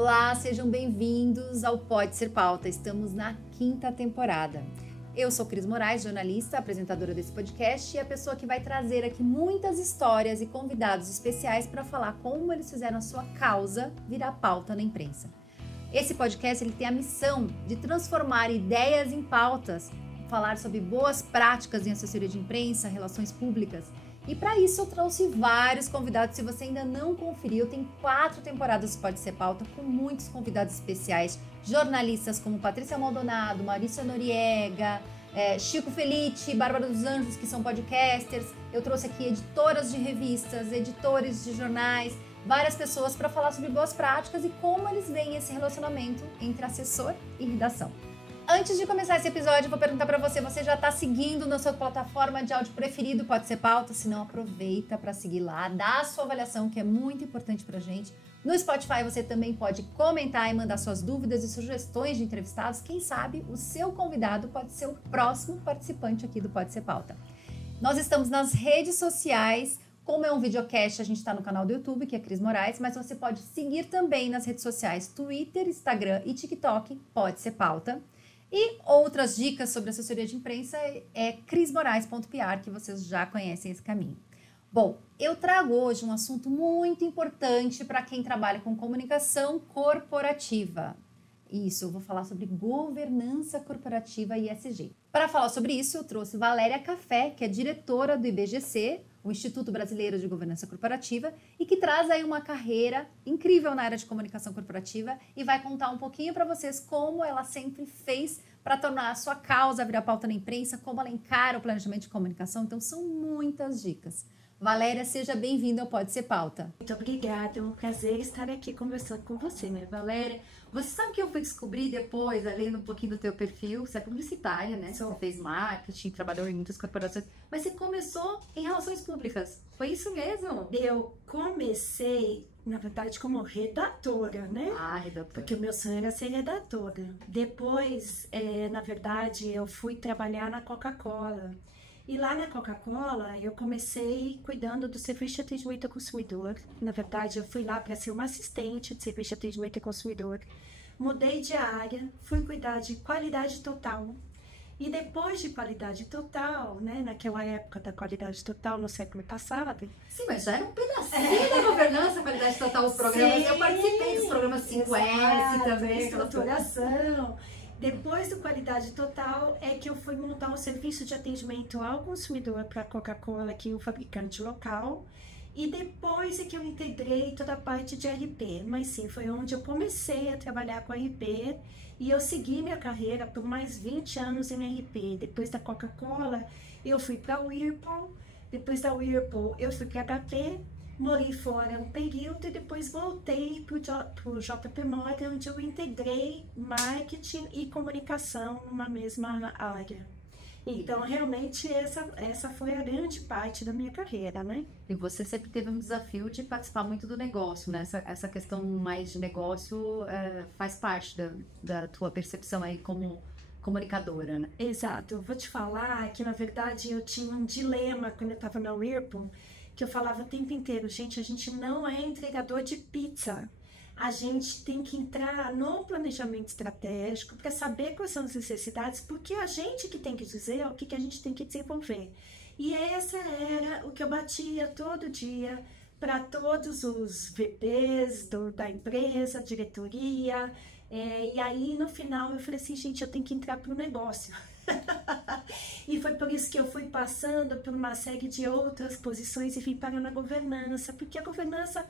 Olá, sejam bem-vindos ao Pode Ser Pauta. Estamos na 5ª temporada. Eu sou Cris Moraes, jornalista, apresentadora desse podcast e a pessoa que vai trazer aqui muitas histórias e convidados especiais para falar como eles fizeram a sua causa virar pauta na imprensa. Esse podcast ele tem a missão de transformar ideias em pautas, falar sobre boas práticas em assessoria de imprensa, relações públicas. E para isso eu trouxe vários convidados. Se você ainda não conferiu, tem 4 temporadas do Pode Ser Pauta com muitos convidados especiais, jornalistas como Patrícia Maldonado, Maurício Noriega, Chico Felice, Bárbara dos Anjos, que são podcasters. Eu trouxe aqui editoras de revistas, editores de jornais, várias pessoas para falar sobre boas práticas e como eles veem esse relacionamento entre assessor e redação. Antes de começar esse episódio, eu vou perguntar para você, você já está seguindo na sua plataforma de áudio preferido, Pode Ser Pauta? Se não, aproveita para seguir lá, dá a sua avaliação, que é muito importante para a gente. No Spotify você também pode comentar e mandar suas dúvidas e sugestões de entrevistados. Quem sabe o seu convidado pode ser o próximo participante aqui do Pode Ser Pauta. Nós estamos nas redes sociais. Como é um videocast, a gente está no canal do YouTube, que é Cris Moraes, mas você pode seguir também nas redes sociais Twitter, Instagram e TikTok, Pode Ser Pauta. E outras dicas sobre assessoria de imprensa é crismorais.pr, que vocês já conhecem esse caminho. Bom, eu trago hoje um assunto muito importante para quem trabalha com comunicação corporativa. Isso, eu vou falar sobre governança corporativa e ESG. Para falar sobre isso, eu trouxe Valéria Café, que é diretora do IBGC, o Instituto Brasileiro de Governança Corporativa, e que traz aí uma carreira incrível na área de comunicação corporativa e vai contar um pouquinho para vocês como ela sempre fez para tornar a sua causa virar pauta na imprensa, como ela encara o planejamento de comunicação. Então, são muitas dicas. Valéria, seja bem-vinda ao Pode Ser Pauta. Muito obrigada, é um prazer estar aqui conversando com você, né, Valéria? Você sabe que eu fui descobrir depois, lendo um pouquinho do teu perfil, você é publicitária, né? Você fez marketing, trabalhou em muitas corporações, mas você começou em relações públicas, foi isso mesmo? Eu comecei, na verdade, como redatora, né? Redatora. Porque o meu sonho era ser redatora. Depois, na verdade, eu fui trabalhar na Coca-Cola. E lá na Coca-Cola, eu comecei cuidando do serviço de atendimento ao consumidor. Na verdade, eu fui lá para ser uma assistente de serviço de atendimento ao consumidor. Mudei de área, fui cuidar de qualidade total. E depois de qualidade total, né, naquela época da qualidade total, no século passado... Sim, mas já era um pedacinho da governança, qualidade total, os programas. Sim, eu participei dos programas 5S também. Estruturação. Depois do Qualidade Total é que eu fui montar um serviço de atendimento ao consumidor para a Coca-Cola, que é o fabricante local. E depois é que eu integrei toda a parte de RP. Mas sim, foi onde eu comecei a trabalhar com RP. E eu segui minha carreira por mais 20 anos em RP. Depois da Coca-Cola, eu fui para a Whirlpool. Depois da Whirlpool, eu fui para a HP. Morei fora um período e depois voltei para o JP Morgan, onde eu integrei marketing e comunicação numa mesma área. Então, realmente, essa foi a grande parte da minha carreira, né? E você sempre teve um desafio de participar muito do negócio, né? Essa questão mais de negócio faz parte da tua percepção aí como comunicadora, né? Exato. Eu vou te falar que, na verdade, eu tinha um dilema quando eu estava na Whirlpool, que eu falava o tempo inteiro, gente, a gente não é entregador de pizza. A gente tem que entrar no planejamento estratégico para saber quais são as necessidades, porque é a gente que tem que dizer o que a gente tem que desenvolver. E essa era o que eu batia todo dia para todos os VPs da empresa, diretoria. E aí, no final, eu falei assim, gente, eu tenho que entrar para o negócio. E foi por isso que eu fui passando por uma série de outras posições e vim parar na governança, porque a governança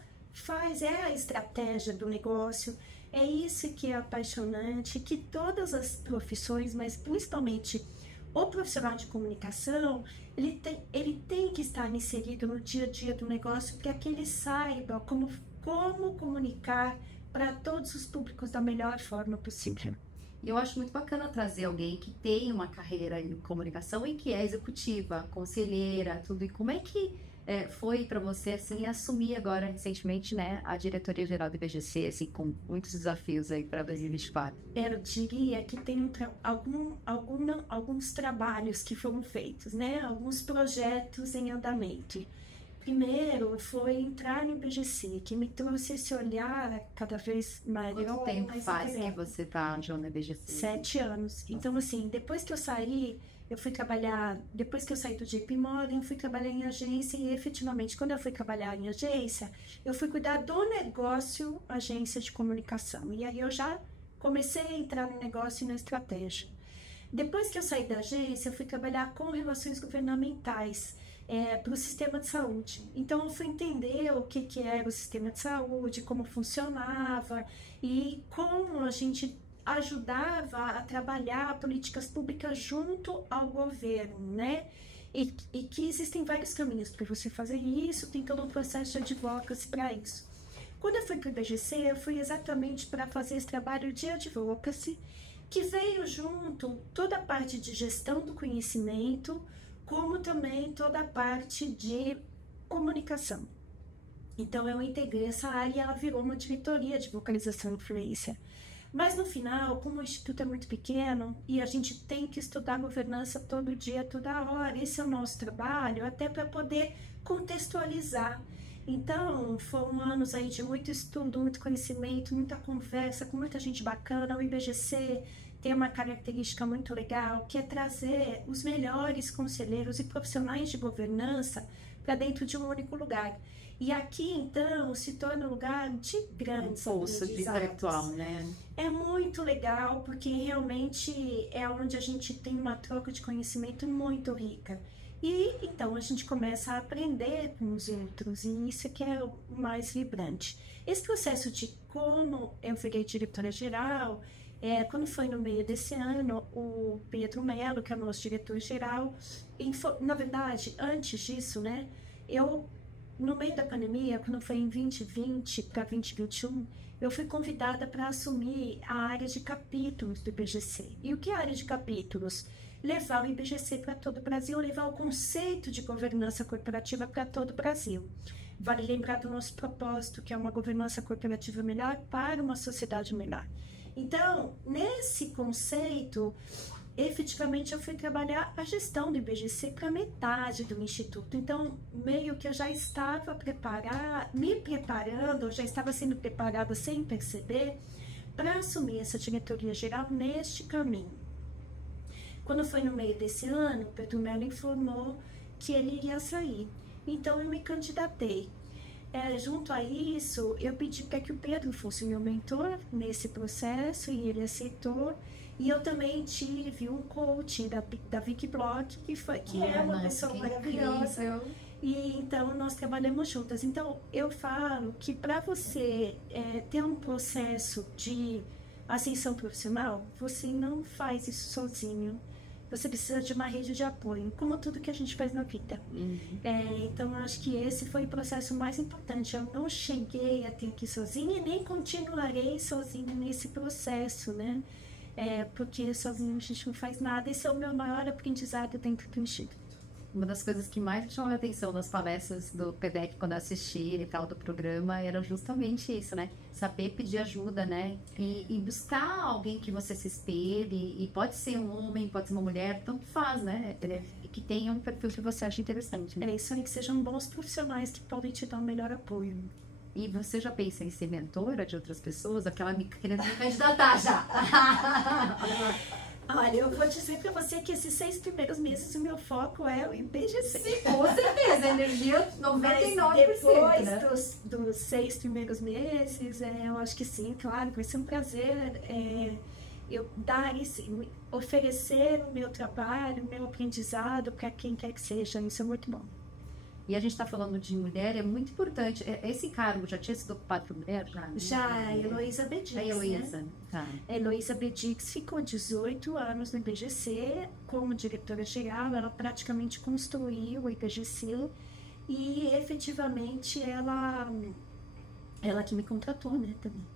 é a estratégia do negócio, é isso que é apaixonante, que todas as profissões, mas principalmente o profissional de comunicação, ele tem que estar inserido no dia a dia do negócio para que ele saiba como comunicar para todos os públicos da melhor forma possível. E eu acho muito bacana trazer alguém que tem uma carreira em comunicação e que é executiva, conselheira, tudo. E como é que foi para você, assim, assumir agora, recentemente, né, a diretoria-geral do IBGC, assim, com muitos desafios aí para 2024? Eu diria que tem alguns trabalhos que foram feitos, né, alguns projetos em andamento. primeiro foi entrar no IBGC, que me trouxe esse olhar cada vez mais. Quanto tempo faz que você está no IBGC? 7 anos. Então, assim, depois que eu saí do JP Morgan, eu fui trabalhar em agência e, efetivamente, quando eu fui trabalhar em agência, eu fui cuidar do negócio agência de comunicação. E aí eu já comecei a entrar no negócio e na estratégia. Depois que eu saí da agência, eu fui trabalhar com relações governamentais para o sistema de saúde. Então, eu fui entender o que era o sistema de saúde, como funcionava e como a gente ajudava a trabalhar políticas públicas junto ao governo, né? E que existem vários caminhos para você fazer isso, tem todo um processo de advocacy para isso. Quando eu fui para o IBGC, eu fui exatamente para fazer esse trabalho de advocacy, que veio junto toda a parte de gestão do conhecimento, como também toda a parte de comunicação. Então, eu integrei essa área e ela virou uma diretoria de vocalização e influência. Mas no final, como o Instituto é muito pequeno e a gente tem que estudar governança todo dia, toda hora, esse é o nosso trabalho, até para poder contextualizar. Então, foram anos aí de muito estudo, muito conhecimento, muita conversa com muita gente bacana. O IBGC tem uma característica muito legal, que é trazer os melhores conselheiros e profissionais de governança para dentro de um único lugar. E aqui, então, se torna um lugar de grandes poço de intelectual, né? É muito legal, porque realmente é onde a gente tem uma troca de conhecimento muito rica. E, então, a gente começa a aprender com os outros, e isso que é o mais vibrante. Esse processo de como eu virei diretora-geral, quando foi no meio desse ano, o Pedro Mello, que é o nosso diretor-geral, na verdade, antes disso, né, no meio da pandemia, quando foi em 2020 para 2021, eu fui convidada para assumir a área de capítulos do IBGC. E o que é a área de capítulos? Levar o IBGC para todo o Brasil, levar o conceito de governança corporativa para todo o Brasil. Vale lembrar do nosso propósito, que é uma governança corporativa melhor para uma sociedade melhor. Então, nesse conceito, efetivamente eu fui trabalhar a gestão do IBGC para metade do Instituto. Então, meio que eu já estava me preparando, eu já estava sendo preparada sem perceber, para assumir essa diretoria geral neste caminho. Quando foi no meio desse ano, o Pedro Mello informou que ele iria sair. Então, eu me candidatei. Junto a isso, eu pedi para que o Pedro fosse meu mentor nesse processo e ele aceitou. E eu também tive um coach da Vicky Bloch, que é uma pessoa maravilhosa. E então nós trabalhamos juntas. Então eu falo que para você ter um processo de ascensão profissional, você não faz isso sozinho. Você precisa de uma rede de apoio, como tudo que a gente faz na vida. Então, eu acho que esse foi o processo mais importante. Eu não cheguei a ter que ir sozinha e nem continuarei sozinha nesse processo, né? Porque sozinho a gente não faz nada. Esse é o meu maior aprendizado dentro do Instituto. Uma das coisas que mais me chamou a atenção nas palestras do PDEC, quando eu assisti e tal do programa, era justamente isso, né? Saber pedir ajuda, né? E buscar alguém que você se espelhe, e pode ser um homem, pode ser uma mulher, tanto faz, né? Que tenha um perfil que você acha interessante, né? É isso aí, que sejam bons profissionais que podem te dar um melhor apoio. E você já pensa em ser mentora de outras pessoas? Aquela querendo me candidatar já! Olha, eu vou dizer pra você que esses 6 primeiros meses o meu foco é o IBGC. Sim, com certeza, a energia 99%. Mas depois, né? dos 6 primeiros meses, eu acho que sim, claro, vai ser um prazer eu dar oferecer o meu trabalho, o meu aprendizado para quem quer que seja. Isso é muito bom. E a gente está falando de mulher, é muito importante. Esse cargo já tinha sido ocupado por mulher? Já, a Heloísa Bedix. A Heloísa, né? tá. A Heloísa Bedix ficou 18 anos no IBGC como diretora-geral. Ela praticamente construiu o IBGC e, efetivamente, ela que me contratou, né, também.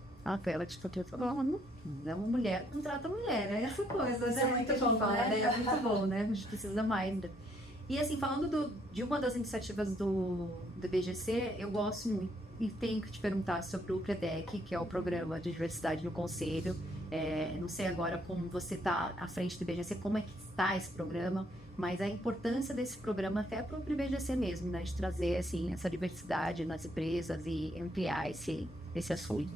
Foi ela que te contratou. É uma mulher, contrata mulher, né? Essa coisa, né? É muito bom, né? É muito bom, né? A gente precisa mais. E assim, falando de uma das iniciativas do IBGC, eu gosto muito e tenho que te perguntar sobre o PREDEC, que é o Programa de Diversidade no Conselho. Não sei agora como você está à frente do IBGC, como é que está esse programa, Mas a importância desse programa até para o PrimeGC mesmo, né? De trazer, assim, essa diversidade nas empresas e ampliar esse assunto.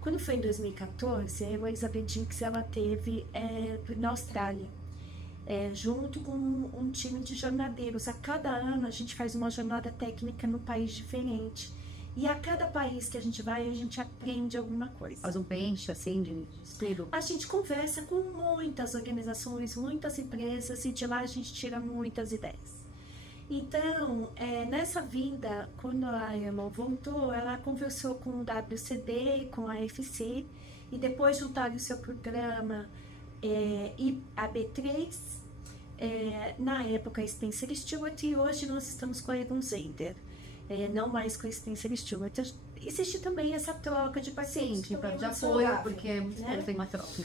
Quando foi em 2014, a Elizabeth Dix, ela teve na Austrália, junto com um time de jornadeiros. A cada ano a gente faz uma jornada técnica no país diferente. E a cada país que a gente vai, a gente aprende alguma coisa. Faz um bench, assim, de estudo. A gente conversa com muitas organizações, muitas empresas, e de lá a gente tira muitas ideias. Então, nessa vinda, quando a Emma voltou, ela conversou com o WCD, com a FC, e depois juntaram o seu programa e a B3, na época Spencer Stuart, e hoje nós estamos com a Egon Zehnder. Não mais com a Spencer Stuart. Existe também essa troca de pacientes. Sim, de apoio, porque tem uma troca.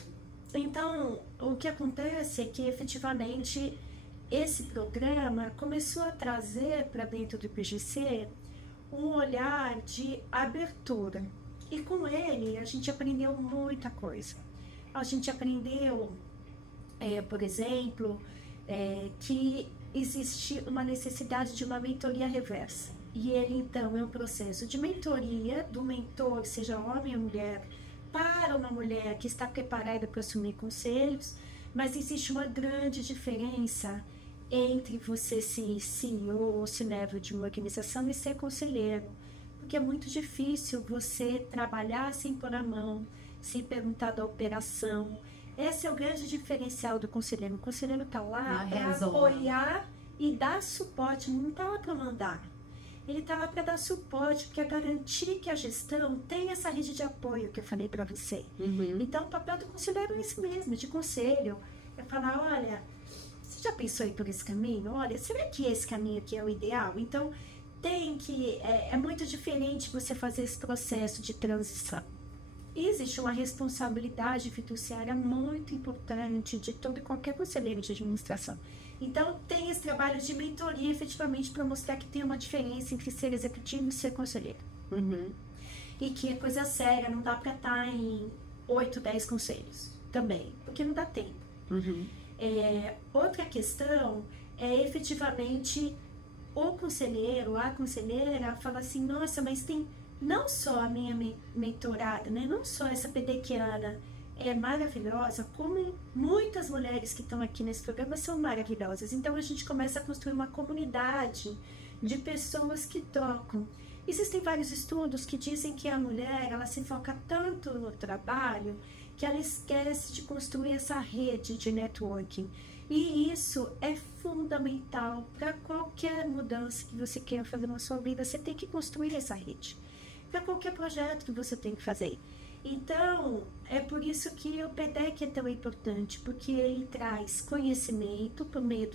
Então, o que acontece é que, efetivamente, esse programa começou a trazer para dentro do PGC um olhar de abertura. E com ele, a gente aprendeu muita coisa. A gente aprendeu, por exemplo, que existe uma necessidade de uma mentoria reversa. E ele, então, é um processo de mentoria do mentor, seja homem ou mulher, para uma mulher que está preparada para assumir conselhos, mas existe uma grande diferença entre você ser CEO ou C-level de uma organização e ser conselheiro, porque é muito difícil você trabalhar sem pôr a mão, sem perguntar da operação. Esse é o grande diferencial do conselheiro. O conselheiro está lá para apoiar e dar suporte, não está lá para mandar. Ele está lá para dar suporte, para garantir que a gestão tem essa rede de apoio que eu falei para você. Uhum. Então, o papel do conselheiro é esse mesmo, de conselho. É falar, olha, você já pensou em ir por esse caminho? Olha, será que esse caminho aqui é o ideal? Então, é muito diferente você fazer esse processo de transição. E existe uma responsabilidade fiduciária muito importante de todo e qualquer conselheiro de administração. Então, tem esse trabalho de mentoria, efetivamente, para mostrar que tem uma diferença entre ser executivo e ser conselheiro. Uhum. E que é coisa séria, não dá para estar em 8, 10 conselhos também, porque não dá tempo. Uhum. Outra questão é, efetivamente, o conselheiro, a conselheira, fala assim, nossa, mas tem não só a minha mentorada, né? Não só essa pedequiana é maravilhosa, como muitas mulheres que estão aqui nesse programa são maravilhosas. Então a gente começa a construir uma comunidade de pessoas que trocam. Existem vários estudos que dizem que a mulher, ela se foca tanto no trabalho que ela esquece de construir essa rede de networking. E isso é fundamental para qualquer mudança que você queira fazer na sua vida. Você tem que construir essa rede. Para qualquer projeto que você tem que fazer. Então, é por isso que o PDEC é tão importante, porque ele traz conhecimento por meio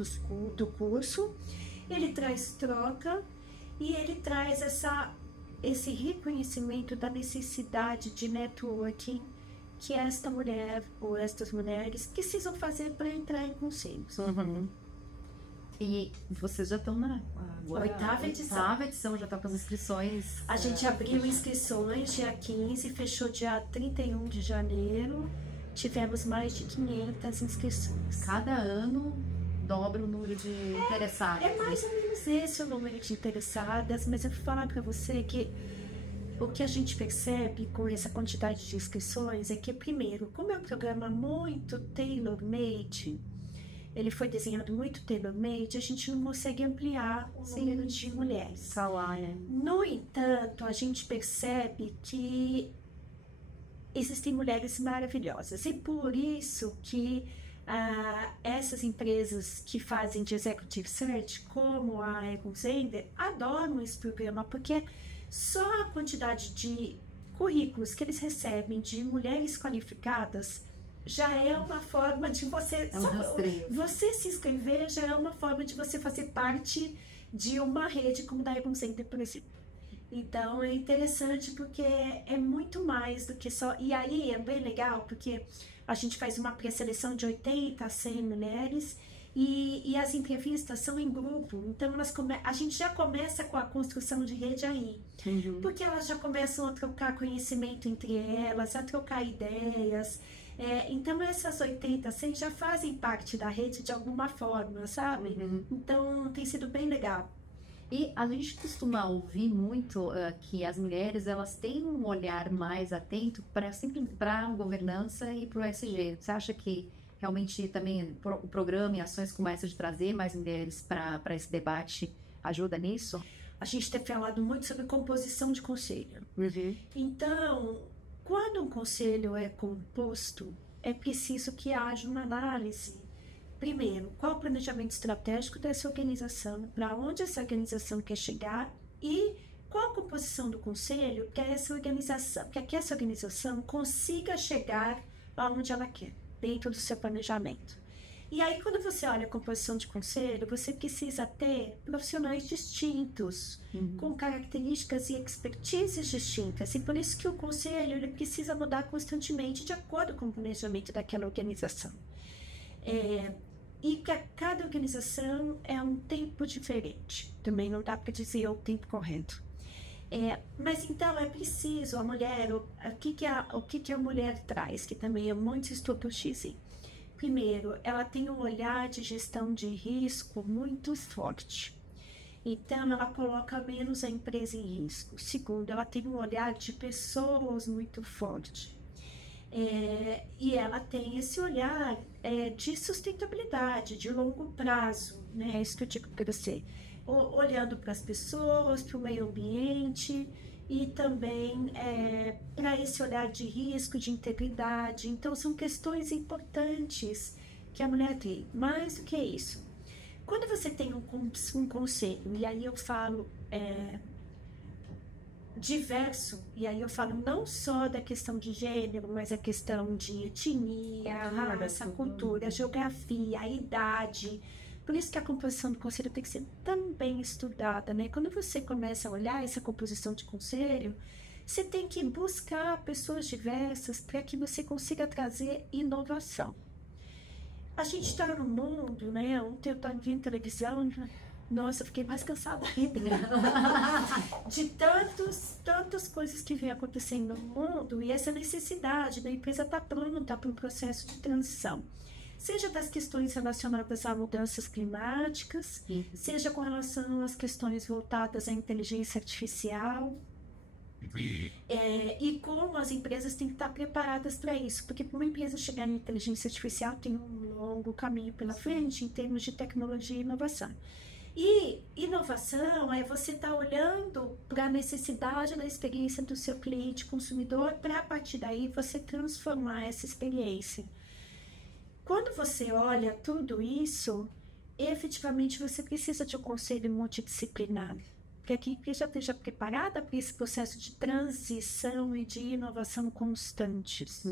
do curso, ele traz troca e ele traz esse reconhecimento da necessidade de networking que esta mulher ou estas mulheres precisam fazer para entrar em conselhos. Uhum. E vocês já estão na oitava edição, já está com as inscrições. A gente abriu inscrições dia 15, fechou dia 31 de janeiro, tivemos mais de 500 inscrições. Cada ano dobra o número de interessados. É mais ou menos esse o número de interessadas, mas eu vou falar para você que o que a gente percebe com essa quantidade de inscrições é que, primeiro, como é um programa muito tailor-made, ele foi desenhado muito tailor-made, a gente não consegue ampliar o número de mulheres. No entanto, a gente percebe que existem mulheres maravilhosas. E por isso que essas empresas que fazem de Executive Search, como a Egon Zehnder, adoram esse programa, porque só a quantidade de currículos que eles recebem de mulheres qualificadas já é uma forma de você... Você se inscrever já é uma forma de você fazer parte de uma rede como da Egon Zehnder, por exemplo. Então, é interessante porque é muito mais do que só... E aí é bem legal porque a gente faz uma pré-seleção de 80 a 100 mulheres E as entrevistas são em grupo, então a gente já começa com a construção de rede aí. Porque elas já começam a trocar conhecimento entre elas, a trocar ideias. Então essas 80, 100 já fazem parte da rede de alguma forma, sabe? Então tem sido bem legal. E a gente costuma ouvir muito que as mulheres, elas têm um olhar mais atento para a governança e para o ESG. Você acha que realmente também o programa e ações como essa de trazer mais mulheres para esse debate ajuda nisso? A gente tem falado muito sobre composição de conselho. Então, quando um conselho é composto, é preciso que haja uma análise. Primeiro, qual o planejamento estratégico dessa organização, para onde essa organização quer chegar e qual a composição do conselho que essa organização consiga chegar aonde ela quer, dentro do seu planejamento. E aí, quando você olha a composição de conselho, você precisa ter profissionais distintos, com características e expertises distintas. E por isso que o conselho ele precisa mudar constantemente de acordo com o planejamento daquela organização. E que cada organização é um tempo diferente. Também não dá para dizer o tempo correto. Mas então é preciso a mulher, o que a mulher traz, que também é muito estudo XI. Primeiro, ela tem um olhar de gestão de risco muito forte. Então, ela coloca menos a empresa em risco. Segundo, ela tem um olhar de pessoas muito forte. E ela tem esse olhar de sustentabilidade, de longo prazo, né? É isso que eu digo para você. Olhando para as pessoas, para o meio ambiente e também para esse olhar de risco, de integridade. Então, são questões importantes que a mulher tem. Mais do que isso, quando você tem um conselho, e aí eu falo diverso, e aí eu falo não só da questão de gênero, mas a questão de etnia, raça, cultura, geografia, a idade. Por isso que a composição do conselho tem que ser também estudada, né? Quando você começa a olhar essa composição de conselho, você tem que buscar pessoas diversas para que você consiga trazer inovação. A gente está no mundo, né? Ontem eu estava vendo televisão, nossa, eu fiquei mais cansada ainda. De tantas coisas que vem acontecendo no mundo e essa necessidade da empresa estar pronta para um processo de transição. Seja das questões relacionadas a mudanças climáticas, seja com relação às questões voltadas à inteligência artificial. E como as empresas têm que estar preparadas para isso, porque para uma empresa chegar na inteligência artificial tem um longo caminho pela frente em termos de tecnologia e inovação. E inovação é você estar olhando para a necessidade da experiência do seu cliente consumidor para a partir daí você transformar essa experiência. Quando você olha tudo isso, efetivamente você precisa de um conselho multidisciplinar, para que a empresa esteja preparada para esse processo de transição e de inovação constantes.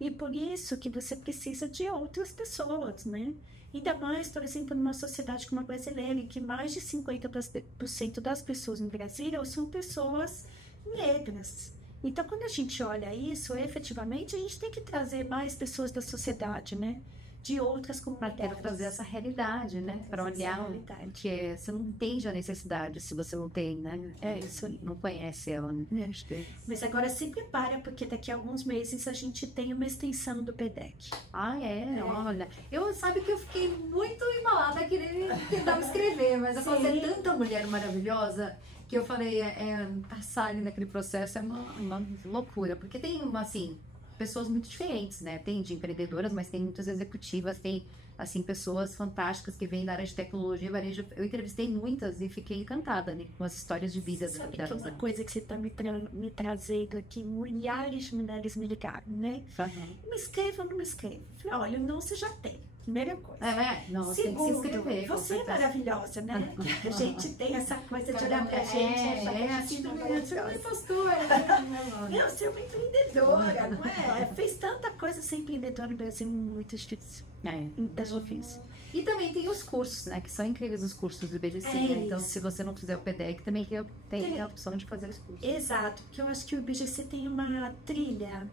E por isso que você precisa de outras pessoas, né? Ainda mais, por exemplo, numa sociedade como a brasileira, em que mais de 50% das pessoas no Brasil são pessoas negras. Então, quando a gente olha isso, efetivamente, a gente tem que trazer mais pessoas da sociedade, né? De outras comunidades. Para trazer essa realidade, né? Para olhar que você não entende a necessidade se você não tem, né? Isso aí. Não conhece ela, né? Mas agora se prepara, porque daqui a alguns meses a gente tem uma extensão do PDEC. Olha. Sabe que eu fiquei muito embalada querendo tentar me inscrever, mas eu falei, tanta mulher maravilhosa que eu falei, passar ali naquele processo é uma loucura, porque tem pessoas muito diferentes, né? Tem de empreendedoras, mas tem muitas executivas, tem, assim, pessoas fantásticas que vêm da área de tecnologia, varejo. Eu entrevistei muitas e fiquei encantada, né, com as histórias de vida delas. Sabe que uma coisa que você está me trazendo aqui, milhares de mulheres me ligaram, né? Me escreva ou não me escreva? Falei, olha, não, você já tem. Primeira coisa. Não, segundo, tem que se inscrever. Você é maravilhosa, né? A gente tem essa coisa de olhar pra gente. Você é uma impostora. Você é uma empreendedora, não é? Fez tanta coisa ser empreendedora no Brasil, muito difícil. Muitas difícil. E também tem os cursos, né? Que são incríveis os cursos do IBGC. Então, se você não fizer o PDEC, também tem a opção de fazer os cursos. Exato, porque eu acho que o IBGC tem uma trilha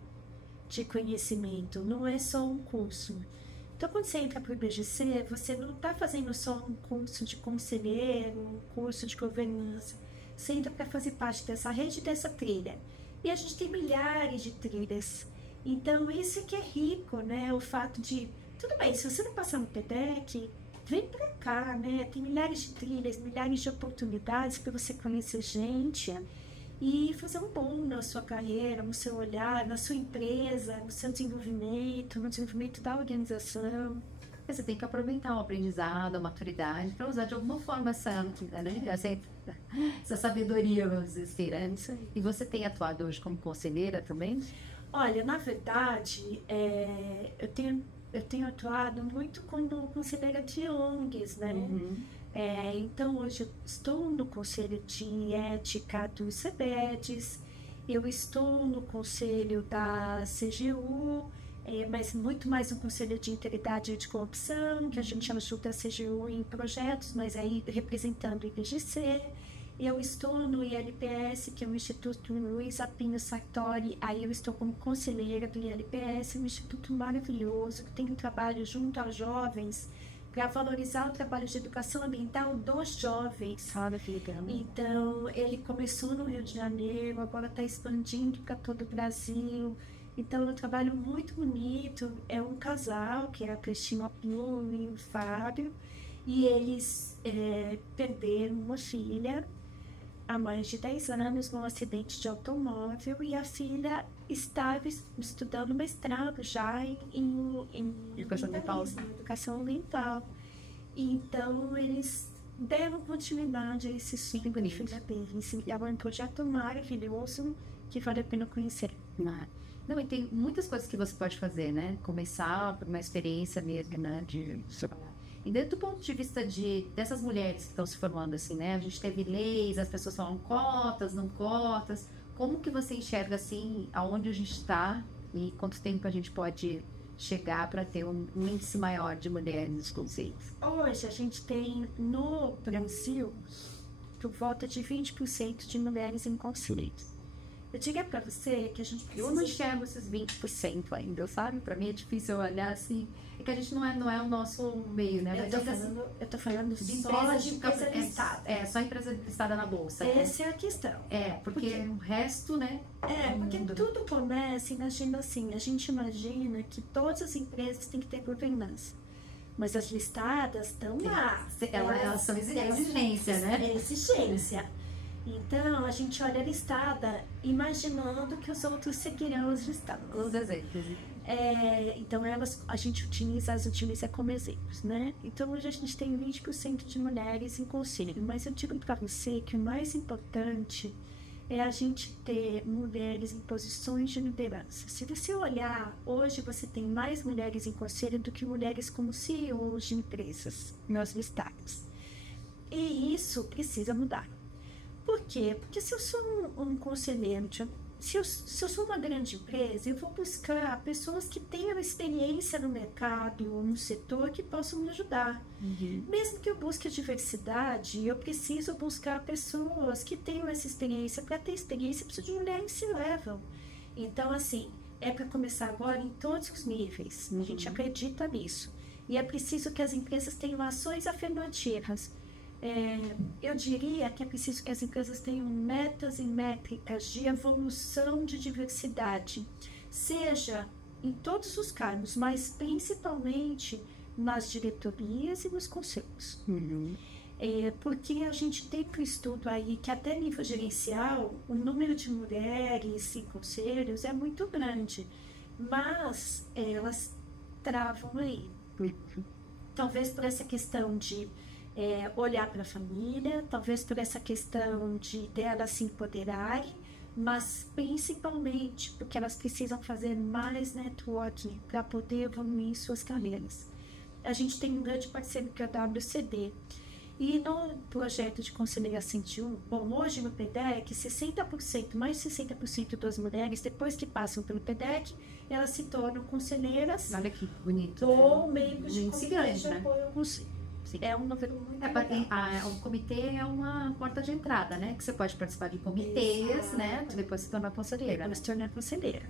de conhecimento, não é só um curso. Então, quando você entra para o IBGC, você não está fazendo só um curso de conselheiro, um curso de governança. Você entra para fazer parte dessa rede, dessa trilha. E a gente tem milhares de trilhas. Então, isso que é rico, né? O fato de, tudo bem, se você não passar no PEDEC, vem para cá, né? Tem milhares de trilhas, milhares de oportunidades para você conhecer gente e fazer um bom na sua carreira, no seu olhar, na sua empresa, no seu desenvolvimento, no desenvolvimento da organização. Você tem que aproveitar o aprendizado, a maturidade, para usar de alguma forma essa sabedoria, vamos dizer, né? E você tem atuado hoje como conselheira também? Olha, na verdade, eu tenho atuado muito como conselheira de ONGs, né? Então, hoje eu estou no Conselho de Ética do CEBEDES, eu estou no Conselho da CGU, mas muito mais no Conselho de Integridade e Anticorrupção, que a gente ajuda a CGU em projetos, mas aí representando o IBGC. Eu estou no ILPS, que é o Instituto Luiz Apinho Sartori, aí eu estou como conselheira do ILPS, um instituto maravilhoso, que tem um trabalho junto aos jovens, para valorizar o trabalho de educação ambiental dos jovens. Então, ele começou no Rio de Janeiro, agora está expandindo para todo o Brasil. Então, é um trabalho muito bonito. É um casal, que é a Cristina Plum e o Fábio, e eles perderam uma filha há mais de 10 anos num acidente de automóvel, e a filha estava estudando mestrado já em educação ambiental. Então, eles deram continuidade a esse sonho da filha deles. É um projeto maravilhoso que vale a pena conhecer. Não, e tem muitas coisas que você pode fazer, né? Começar por uma experiência mesmo, né? E dentro do ponto de vista dessas mulheres que estão se formando, assim, né? A gente teve leis, as pessoas falam cotas, não cotas. Como que você enxerga, assim, aonde a gente está e quanto tempo a gente pode chegar para ter um índice maior de mulheres nos conselhos? Hoje a gente tem no Brasil por volta de 20% de mulheres em conselhos. Eu diria para você que a gente precisa... Eu não enxergo esses 20% ainda, sabe? Para mim é difícil olhar assim. É que a gente não é o nosso meio, né? Eu tô falando de só de empresa listada. Só empresa listada na bolsa. Essa é a questão. Porque o resto, né? Porque tudo começa imaginando assim. A gente imagina que todas as empresas têm que ter governança. Mas as listadas estão lá. Elas são exigência, né? É exigência. Então, a gente olha a listada imaginando que os outros seguirão os listados. Os exemplos. Então, a gente utiliza como exemplos, né? Então, hoje a gente tem 20% de mulheres em conselho. Mas eu digo para você que o mais importante é a gente ter mulheres em posições de liderança. Se você olhar, hoje você tem mais mulheres em conselho do que mulheres como CEOs de empresas nos listados. E isso precisa mudar. Por quê? Porque se eu sou um conselheiro, se eu sou uma grande empresa, eu vou buscar pessoas que tenham experiência no mercado ou no setor que possam me ajudar. Mesmo que eu busque a diversidade, eu preciso buscar pessoas que tenham essa experiência. Para ter experiência, eu preciso de mulheres que se levam. Então, assim, é para começar agora em todos os níveis. A gente acredita nisso. E é preciso que as empresas tenham ações afirmativas. Eu diria que é preciso que as empresas tenham metas e métricas de evolução de diversidade, seja em todos os cargos, mas principalmente nas diretorias e nos conselhos. Porque a gente tem para o estudo aí que até nível gerencial o número de mulheres em conselhos é muito grande, mas elas travam aí. Talvez por essa questão de olhar para a família, talvez por essa questão de delas se empoderarem, mas principalmente porque elas precisam fazer mais networking para poder evoluir suas carreiras. A gente tem um grande parceiro que é a WCD. E no projeto de Conselheira 101, hoje no PEDEC, mais de 60% das mulheres, depois que passam pelo PEDEC, elas se tornam conselheiras. Olha que bonito. Ou membros de comitê de né? apoio ao conselho. É um número muito legal. O comitê é uma porta de entrada, né? Que você pode participar de comitês, né? Depois se tornar conselheira. Depois se tornar conselheira.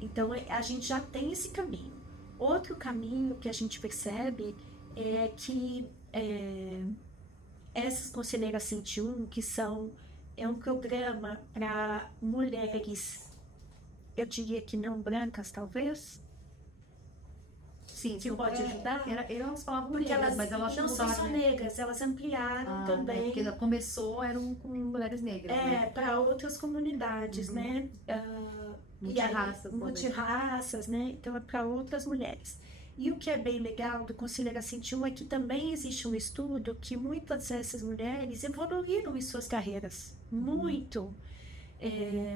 Então, a gente já tem esse caminho. Outro caminho que a gente percebe é que essas conselheiras 101, que é um programa para mulheres, eu diria que não brancas, talvez. Sim, que pode ajudar. Elas falavam Porque negras, elas mas elas não são só negras, elas ampliaram também. Porque ela começou, eram com mulheres negras, né? Para outras comunidades, né? Multirraças. Multirraças, né? Então é para outras mulheres. E o que é bem legal do Conselheira 101 é que também existe um estudo que muitas dessas mulheres evoluíram em suas carreiras. Muito.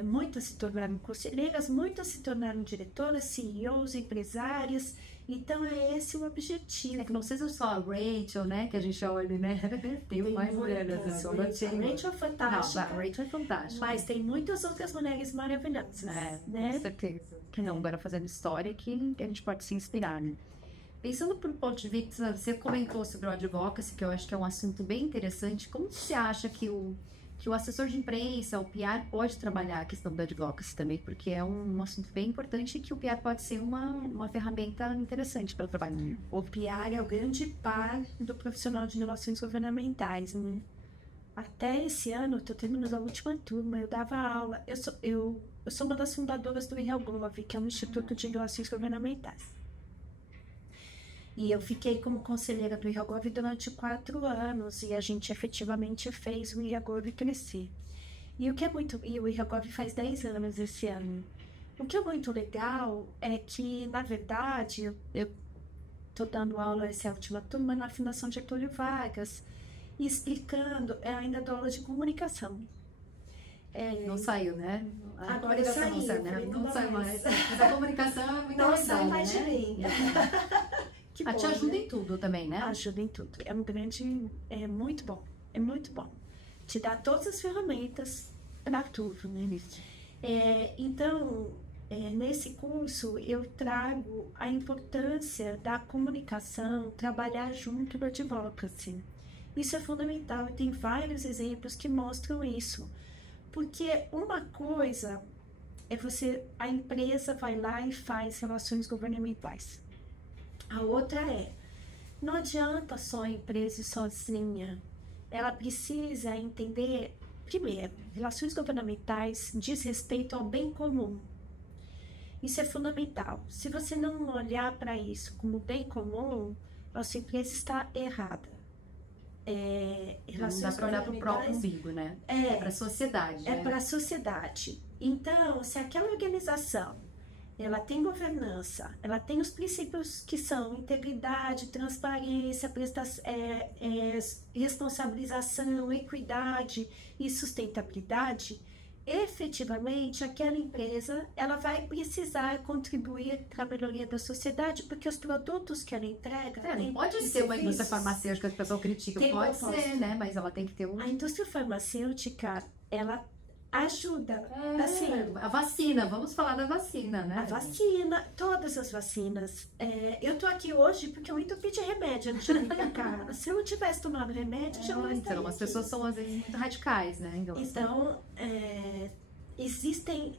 Muitas se tornaram conselheiras, muitas se tornaram diretoras, CEOs, empresárias. Então, é esse o objetivo. É que não seja só a Rachel, né? Que a gente olha, né? Tem mais mulheres. A Rachel é fantástica. A Rachel é fantástica. Mas tem muitas outras mulheres maravilhosas. Né? Com certeza. Não, agora fazendo história que a gente pode se inspirar, né? Pensando por ponto de vista, você comentou sobre o advocacy, que eu acho que é um assunto bem interessante. Como você acha que o assessor de imprensa, o PR, pode trabalhar a questão do advocacy também? Porque é um assunto bem importante e que o PR pode ser uma ferramenta interessante para o trabalho. O PR é o grande par do profissional de relações governamentais, né? Até esse ano, estou terminando a última turma, eu dava aula. Eu sou uma das fundadoras do IRELGOV, que é um Instituto de Relações Governamentais. E eu fiquei como conselheira do IRELGOV durante 4 anos e a gente efetivamente fez o IRELGOV crescer. E o IRELGOV faz 10 anos esse ano. O que é muito legal é que, na verdade, eu estou dando aula essa última turma na Fundação Getúlio Vargas e explicando, ainda dou aula de comunicação. Não saiu, né? Agora saiu, não saiu mais. Mas a comunicação é muito não sai mais de mim. Te ajuda em tudo também, né? Ajuda em tudo. É muito bom. É muito bom. Te dá todas as ferramentas para tudo, né? Então, nesse curso, eu trago a importância da comunicação, trabalhar junto do advocacy. Isso é fundamental e tem vários exemplos que mostram isso. Porque uma coisa é a empresa vai lá e faz relações governamentais. A outra não adianta só a empresa sozinha. Ela precisa entender, primeiro, relações governamentais diz respeito ao bem comum. Isso é fundamental. Se você não olhar para isso como bem comum, a sua empresa está errada. Não dá para olhar para o próprio umbigo, né? É para a sociedade. É para a sociedade. Então, se aquela organização ela tem governança, ela tem os princípios que são integridade, transparência, responsabilização, equidade e sustentabilidade, efetivamente aquela empresa ela vai precisar contribuir para a melhoria da sociedade, porque os produtos que ela entrega... não pode ser uma indústria farmacêutica que a pessoa critica, pode ser, né? Mas ela tem que ter A indústria farmacêutica, ela ajuda, assim, a vacina, vamos falar da vacina, né? A vacina, todas as vacinas. Eu tô aqui hoje porque eu entupi de remédio antes de vir pra cá. Se eu não tivesse tomado remédio, já não estaria Então, as pessoas são às vezes muito radicais, né? Então, existem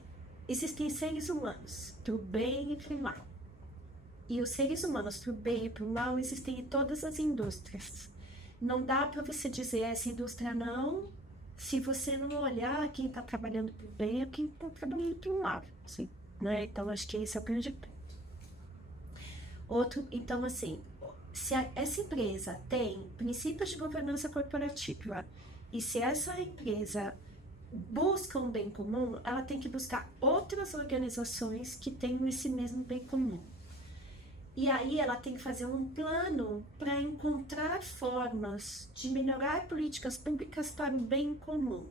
seres humanos pro bem e pro mal. E os seres humanos pro bem e pro mal existem em todas as indústrias. Não dá para você dizer essa indústria não, se você não olhar quem está trabalhando para o bem ou quem está trabalhando para o mal. Sim. Né? Então, acho que esse é o grande ponto. Então, assim, se essa empresa tem princípios de governança corporativa e se essa empresa busca um bem comum, ela tem que buscar outras organizações que tenham esse mesmo bem comum. E aí ela tem que fazer um plano para encontrar formas de melhorar políticas públicas para o bem comum.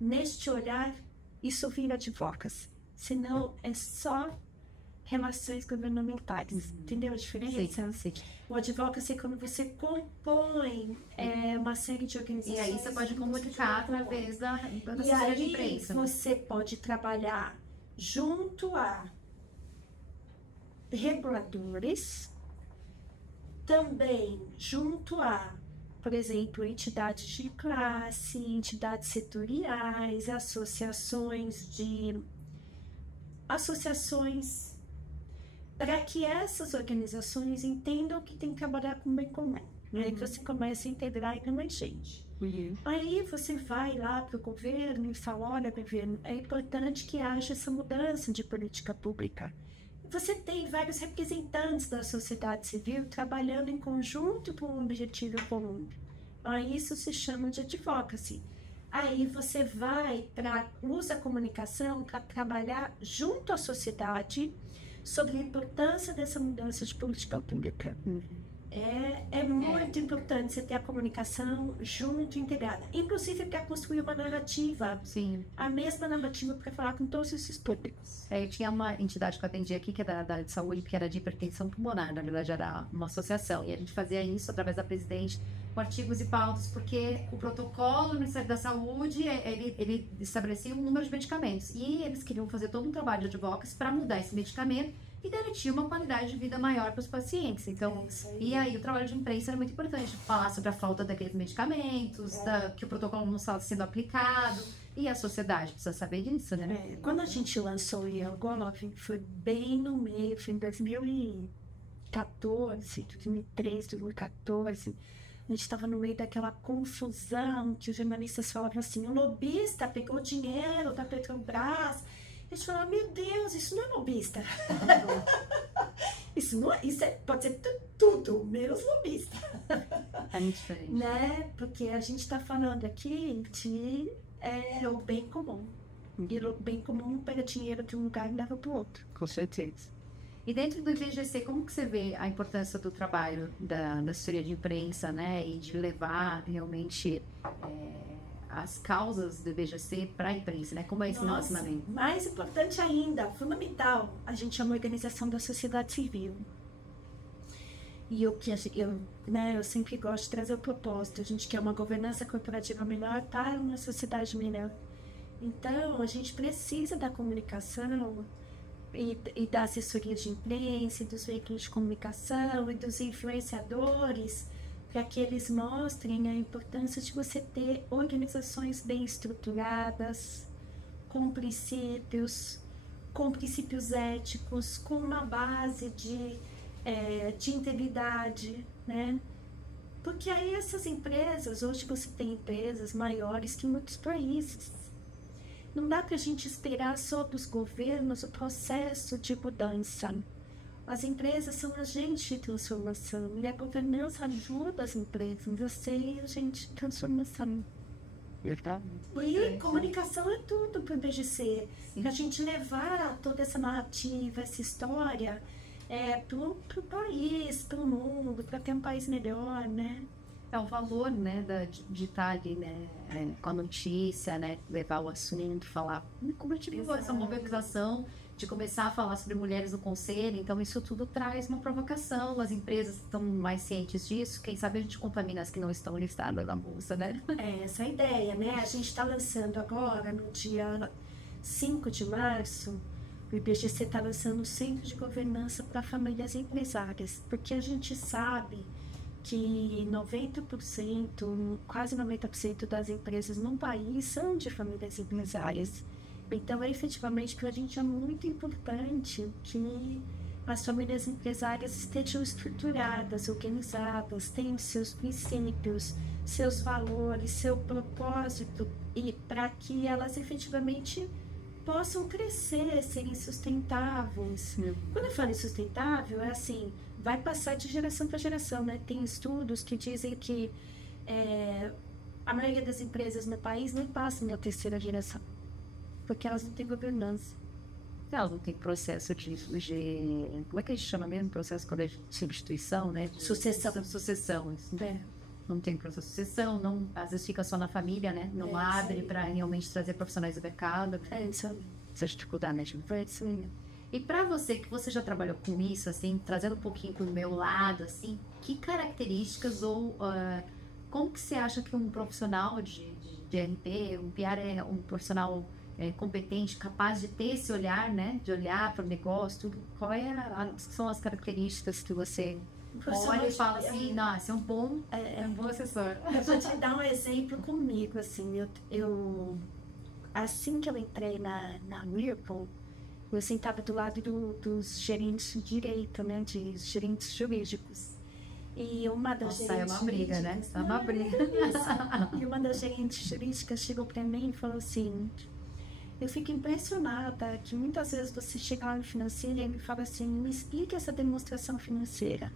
Neste olhar, isso vira advocacy. Senão, é só relações governamentais. Entendeu a diferença? Sim. O advocacy é quando você compõe uma série de organizações. E aí você pode comunicar através da assessoria de imprensa. E aí você pode trabalhar junto a reguladores, também junto a, por exemplo, entidades de classe, entidades setoriais, associações para que essas organizações entendam que tem que trabalhar com o bem comum. Né? Que você começa a integrar ainda mais gente. Aí você vai lá para o governo e fala, olha, governo, é importante que haja essa mudança de política pública. Você tem vários representantes da sociedade civil trabalhando em conjunto com um objetivo comum. Aí isso se chama de advocacy. Aí você usa a comunicação para trabalhar junto à sociedade sobre a importância dessa mudança de política pública. É muito importante você ter a comunicação junto, integrada. Inclusive para construir uma narrativa. Sim. A mesma narrativa para falar com todos esses públicos. Eu tinha uma entidade que eu atendia aqui, que é da área de saúde, que era de hipertensão pulmonar. Na verdade, era uma associação. E a gente fazia isso através da presidente, com artigos e pautas, porque o protocolo do Ministério da Saúde, ele estabelecia um número de medicamentos. E eles queriam fazer todo um trabalho de advocacy para mudar esse medicamento e garantir uma qualidade de vida maior para os pacientes. Então, e aí o trabalho de imprensa era muito importante, falar sobre a falta daqueles medicamentos, que o protocolo não estava sendo aplicado, e a sociedade precisa saber disso, né? Quando a gente lançou o Yelgolov, foi bem no meio, foi em 2014, 2013, 2014, a gente estava no meio daquela confusão que os jornalistas falavam assim, o lobista pegou dinheiro da Petrobras. Eles falaram, meu Deus, isso não é lobista. Pode ser tudo, menos lobista. É muito diferente. Né? Porque a gente está falando aqui de o bem comum. E o bem comum pega dinheiro de um lugar e leva para o outro. Com certeza. E dentro do IBGC, como que você vê a importância do trabalho da assessoria de imprensa, né? E de levar realmente as causas do IBGC para a imprensa, né? Como é esse relacionamento? Mais importante ainda, fundamental, a gente é uma organização da sociedade civil. E eu sempre gosto de trazer o propósito. A gente quer uma governança corporativa melhor para uma sociedade melhor. Então, a gente precisa da comunicação e da assessoria de imprensa, e dos veículos de comunicação e dos influenciadores, para que eles mostrem a importância de você ter organizações bem estruturadas, com princípios éticos, com uma base de integridade, né? Porque aí essas empresas, hoje você tem empresas maiores que muitos países. Não dá para a gente esperar só dos governos o processo de mudança. As empresas são agentes de transformação e a governança ajuda as empresas a serem agentes de transformação. E comunicação é tudo para o IBGC. Para a gente levar toda essa narrativa, essa história para o país, para o mundo, para ter um país melhor, né? É o valor, né, de estar ali, né, com a notícia, né, levar o assunto, falar como tive essa mobilização de começar a falar sobre mulheres no conselho. Então isso tudo traz uma provocação, as empresas estão mais cientes disso, quem sabe a gente contamina as que não estão listadas na bolsa, né? Essa é a ideia, né? A gente está lançando agora, no dia 5 de março, o IBGC está lançando o Centro de Governança para Famílias Empresárias, porque a gente sabe que 90%, quase 90% das empresas no país são de famílias empresárias. Então, efetivamente, para a gente é muito importante que as famílias empresárias estejam estruturadas, organizadas, tenham seus princípios, seus valores, seu propósito, e para que elas efetivamente possam crescer, serem sustentáveis. Quando eu falo em sustentável, é assim, vai passar de geração para geração, né? Tem estudos que dizem que a maioria das empresas no país não passam da terceira geração, porque elas não têm governança. Elas não têm processo de como é que a gente chama mesmo? Processo de substituição, né? Sucessão. Isso. Não tem processo de sucessão, não, às vezes fica só na família, né? Não abre para realmente trazer profissionais do mercado. Essa dificuldade, né? E para você, que você já trabalhou com isso, assim, trazendo um pouquinho para o meu lado, assim, que características ou como que você acha que um profissional de RP, um PR é um profissional competente, capaz de ter esse olhar, né? De olhar para o negócio, tudo. Quais são as características que você olha e fala assim, nossa, é um bom assessor? Eu vou te dar um exemplo comigo, assim, assim que eu entrei na Whirlpool, Eu sentava do lado dos gerentes de direito, né? De gerentes jurídicos. E uma das Nossa, é uma briga, né? É uma briga. E uma das gerentes jurídicas chegou para mim e falou assim: eu fico impressionada que muitas vezes você chega lá no financeiro e ele fala assim: me explica essa demonstração financeira.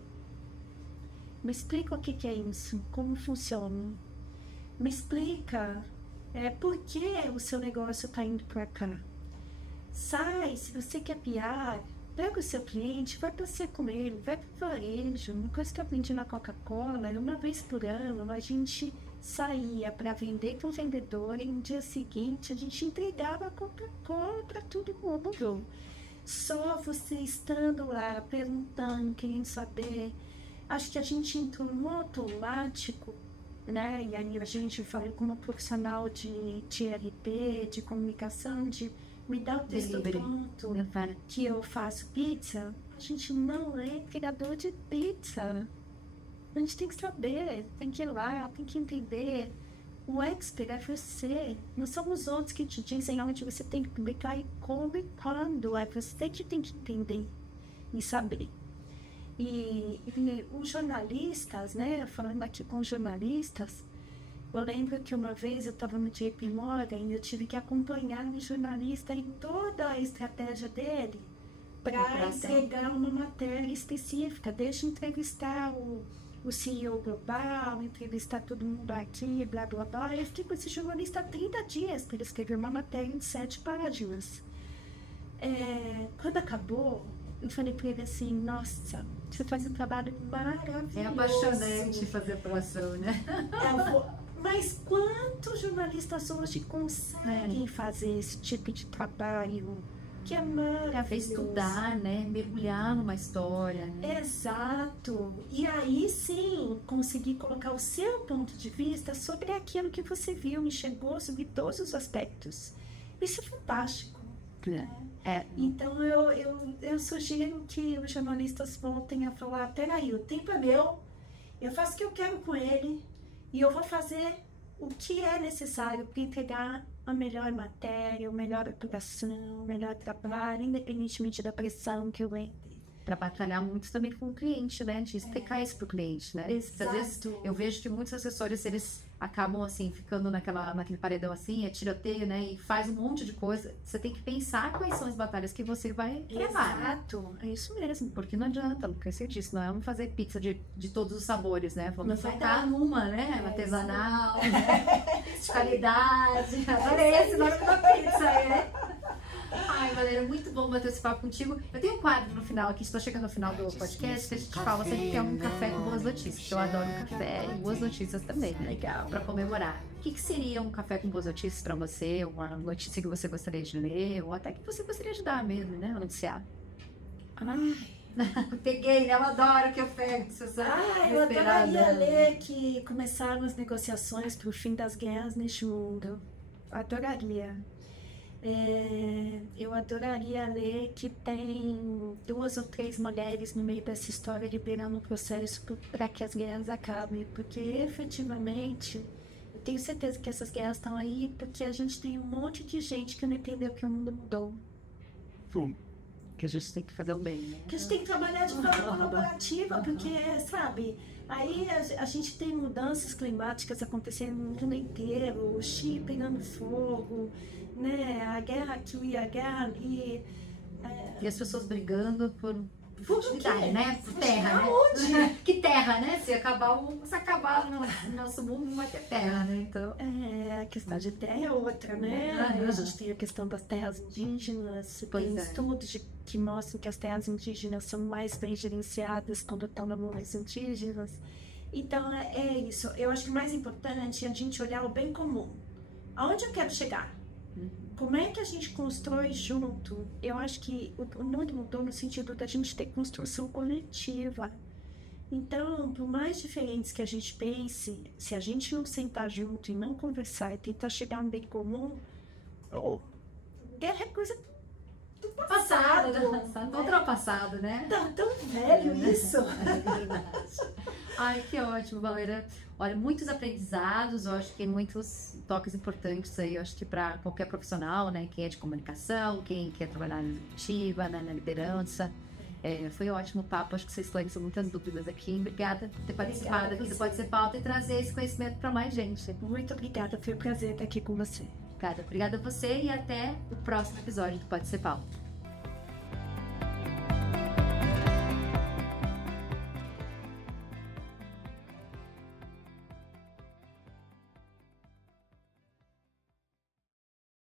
Me explica o que é isso, como funciona. Me explica por que o seu negócio está indo para cá. Sai, se você quer piar, pega o seu cliente, vai passear com ele, vai para o varejo. Uma coisa que eu aprendi na Coca-Cola, uma vez por ano, a gente saía para vender com o vendedor e no dia seguinte a gente entregava a Coca-Cola para todo mundo. Só você estando lá, perguntando, querendo saber. Acho que a gente entrou no automático, né? E aí a gente falou como profissional de RP, de comunicação, de me dar o texto pronto que eu faço pizza. A gente não é criador de pizza. A gente tem que saber, tem que ir lá, tem que entender. O expert é você. Não são os outros que te dizem onde você tem que publicar e como e quando. É você que tem que entender e saber. E os jornalistas, né? Falando aqui com os jornalistas, eu lembro que uma vez eu estava no JP Morgan e eu tive que acompanhar o jornalista em toda a estratégia dele para entregar uma matéria específica. Deixa eu entrevistar o CEO global, entrevistar todo mundo aqui, blá, blá, blá. Eu fiquei com esse jornalista há 30 dias para ele escrever uma matéria de 7 páginas. Quando acabou, eu falei para ele assim: nossa, você faz um trabalho maravilhoso. É apaixonante fazer apuração, né? Mas quantos jornalistas hoje conseguem fazer esse tipo de trabalho? Que é maravilhoso. Estudar, né? Mergulhar numa história, né? Exato. E aí sim, conseguir colocar o seu ponto de vista sobre aquilo que você viu, enxergou, sobre todos os aspectos. Isso é fantástico. Então eu sugiro que os jornalistas voltem a falar: peraí, o tempo é meu, eu faço o que eu quero com ele e eu vou fazer o que é necessário para entregar a melhor matéria, a melhor apuração, o melhor trabalho, independentemente da pressão que eu entre. Para batalhar muito também com o cliente, né? De explicar isso para o cliente, né? Exato. Às vezes eu vejo que muitos assessores, eles acabam assim, ficando naquele paredão assim, tiroteio, né? E faz um monte de coisa. Você tem que pensar quais são as batalhas que você vai levar. Exato, é isso mesmo. Porque não adianta, não esqueci disso, não é vamos fazer pizza de todos os sabores, né? Vamos Não focar numa, né? Artesanal, né? De qualidade. Adorei esse nome da pizza, né? Ai, Valéria, muito bom bater esse papo contigo. Eu tenho um quadro no final aqui, estou chegando no final do podcast, que a gente fala sempre que é um café com boas notícias. Eu adoro um café e boas notícias também, né? Legal. Para comemorar. O que seria um café com boas notícias para você? Uma notícia que você gostaria de ler? Ou até que você gostaria de dar mesmo, né? Anunciar. Peguei, né? Eu adoro que eu pego. Eu adoraria ler que começaram as negociações para o fim das guerras neste mundo. Adoraria. Eu adoraria ler que tem 2 ou 3 mulheres no meio dessa história liberando o processo para que as guerras acabem, porque efetivamente eu tenho certeza que essas guerras estão aí porque a gente tem um monte de gente que não entendeu que o mundo mudou. Que a gente tem que fazer o bem, né? Que a gente tem que trabalhar de forma colaborativa, porque, sabe, aí a gente tem mudanças climáticas acontecendo no mundo inteiro, o Chile pegando fogo, né, a guerra aqui, a guerra ali. E as pessoas brigando por utilidade, né? Por terra, né? Que terra, né? Se acabar no nosso mundo, não vai ter terra, né? Então... a questão de terra é outra, né? A gente tem a questão das terras indígenas, tem estudos que mostram que as terras indígenas são mais bem gerenciadas quando estão nas mãos indígenas. Então, é isso. Eu acho que o mais importante é a gente olhar o bem comum. Aonde eu quero chegar? Como é que a gente constrói junto? Eu acho que o mundo mudou no sentido da gente ter construção coletiva. Então, por mais diferentes que a gente pense, se a gente não sentar junto e não conversar e tentar chegar a um bem comum, guerra é coisa do passado. Ultrapassado, né? Tão velho isso. Ai, que ótimo, Valéria. Olha, muitos aprendizados, eu acho que muitos toques importantes aí, eu acho que para qualquer profissional, né? Quem é de comunicação, quem quer trabalhar na executiva, né, na liderança. Foi um ótimo papo, acho que você esclareceu muitas dúvidas aqui. Obrigada por ter participado aqui do Pode Ser Pauta e trazer esse conhecimento para mais gente. Muito obrigada, foi um prazer estar aqui com você. Obrigada a você e até o próximo episódio do Pode Ser Pauta.